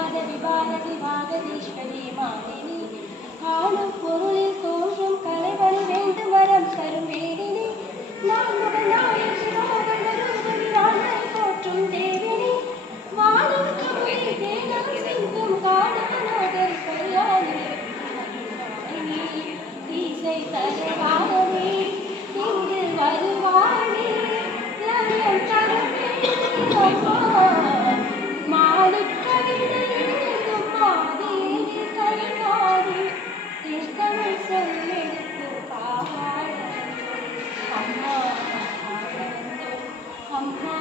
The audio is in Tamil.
விவாத விவாத பாரதி வாகதீஸ்வரி மாலினி காணும் பொருளில் தோன்றும் கலைவன் வேண்டு வரம் தரும் வேடினி. போற்றும் தேவினி. வானம் கமலி தேனம் சிந்தும் காணகநாதர் கல்யாணி. இசை தர 你是我的大太，